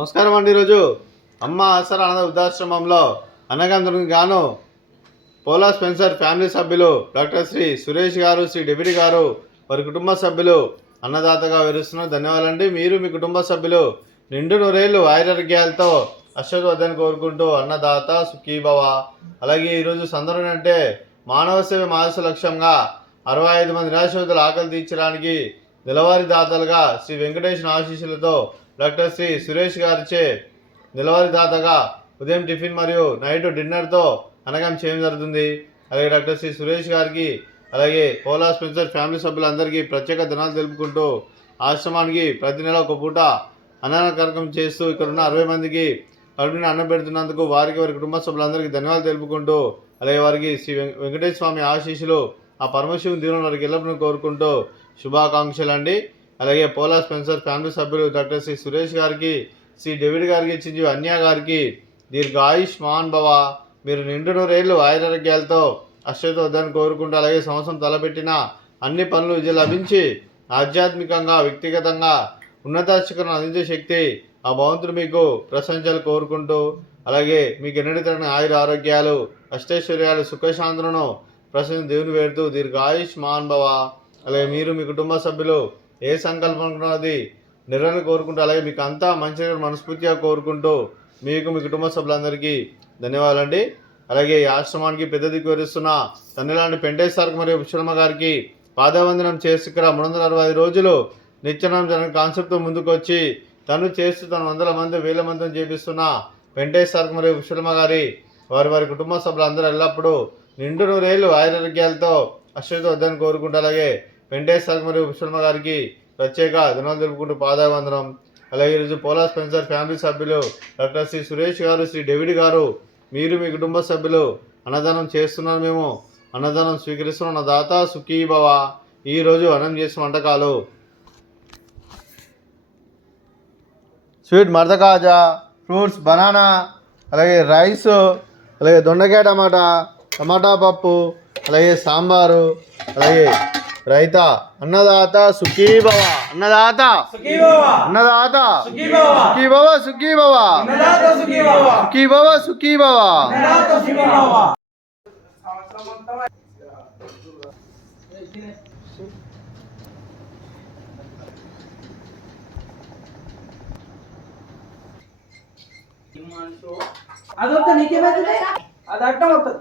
నమస్కారం అండి. ఈరోజు అమ్మ ఆసరా అనాథ వృద్ధాశ్రమంలో అన్నగంతునికి గాను పోలా స్పెన్సర్ ఫ్యామిలీ సభ్యులు డాక్టర్ శ్రీ సురేష్ గారు, శ్రీ డెబిటి గారు, వారి కుటుంబ సభ్యులు అన్నదాతగా వివరిస్తున్నారు. ధన్యవాదాలండి. మీరు మీ కుటుంబ సభ్యులు నిండు నూరేళ్లు ఆయురారోగ్యాలతో అశ్వద్వద్దని కోరుకుంటూ అన్నదాత సుఖీభవ. అలాగే ఈరోజు సందర్భం అంటే మానవ సేవ మానస లక్ష్యంగా 65 మంది నిరాశ్రితుల ఆకలి తీర్చడానికి నెలవారీ దాతలుగా శ్రీ వెంకటేశ్వర ఆశీస్సులతో డాక్టర్ శ్రీ సురేష్ గారిచే నెలవారీ దాతగా ఉదయం టిఫిన్ మరియు నైట్ డిన్నర్తో అనగం చేయడం జరుగుతుంది. అలాగే డాక్టర్ శ్రీ సురేష్ గారికి అలాగే పోలా స్పెన్సర్ ఫ్యామిలీ సభ్యులందరికీ ప్రత్యేక ధనాలు తెలుపుకుంటూ ఆశ్రమానికి ప్రతి నెల ఒక పూట అన్నదాన కార్యక్రమం చేస్తూ ఇక్కడ ఉన్న 60 మందికి కడుపుని అన్నం పెడుతున్నందుకు వారికి వారి కుటుంబ సభ్యులందరికీ ధన్యవాదాలు తెలుపుకుంటూ అలాగే వారికి శ్రీ వెంకటేశ్వర స్వామి ఆశీస్సులు ఆ పరమశివుని దీవెన వారికి ఎల్లప్పుడూ కోరుకుంటూ శుభాకాంక్షలు అండి. అలాగే పోలా స్పెన్సర్ ఫ్యామిలీ సభ్యులు డాక్టర్ శ్రీ సురేష్ గారికి, శ్రీ డేవిడ్ గారికి, చిరంజీవి అన్య గారికి దీర్ఘాయుష్మాన్ భవ, మీరు నిండు నూరేళ్లు ఆయురారోగ్యాలతో అశ్వత వద్దని కోరుకుంటూ అలాగే సంవత్సరం తలపెట్టిన అన్ని పనులు విజయం లభించి ఆధ్యాత్మికంగా వ్యక్తిగతంగా ఉన్నత శిఖరం అందించే శక్తి ఆ భగవంతుడు మీకు ప్రశంసలు కోరుకుంటూ అలాగే మీకు ఎన్నటి తగిన ఆయుర ఆరోగ్యాలు అష్టైశ్వర్యాలు సుఖశాంతులను ప్రశంస దేవుని వేడుతూ దీర్ఘాయుష్మాన్ భవ. అలాగే మీరు మీ కుటుంబ సభ్యులు ఏ సంకల్పం అది నిర్వహణ కోరుకుంటూ అలాగే మీకు అంతా మంచిగా మనస్ఫూర్తిగా కోరుకుంటూ మీకు మీ కుటుంబ సభ్యులందరికీ ధన్యవాదాలండి. అలాగే ఈ ఆశ్రమానికి పెద్ద దిక్కు వివరిస్తున్న తన్నిలాంటి పెంటేశ్వర్ మరియు విశ్వమ్మ గారికి పాదవందనం చేసి ఇక్కడ 365 రోజులు నిత్యనం జన కాన్సెప్ట్తో ముందుకు వచ్చి తను చేస్తూ తన 100 మంది 1000 మందిని చేపిస్తున్న పెంటేశ్వర్ మరియు విశ్వమ్మ గారి వారి కుటుంబ సభ్యులందరూ ఎల్లప్పుడూ నిండు నూరేళ్లు ఆయురారోగ్యాలతో అశ్వత వద్దని కోరుకుంటూ అలాగే వెంకటేశ్వర మరియు విశ్వమ్మ గారికి ప్రత్యేక ధన్యవాదాలు తెలుపుకుంటూ పాదావందనం. అలాగే ఈరోజు పోలా స్పెన్సర్ ఫ్యామిలీ సభ్యులు డాక్టర్ శ్రీ సురేష్ గారు, శ్రీ డేవిడ్ గారు, మీరు మీ కుటుంబ సభ్యులు అన్నదానం చేస్తున్నారు. మేము అన్నదానం స్వీకరిస్తున్నాం. దాత సుఖీభవ. ఈరోజు అన్నం చేసిన వంటకాలు స్వీట్ మర్దకాజా, ఫ్రూట్స్ బనానా, అలాగే రైస్, అలాగే దొండకాయ టమాటా పప్పు, అలాగే సాంబారు, అలాగే రైతా. అన్నదాత సుఖీభవ. అన్నదాత అన్నదాత సుఖీభవ సుఖీభవ సుఖీభవ సుఖీభవ. అదొక నీకేమైతుంది అది అడ్డం అవుతుంది.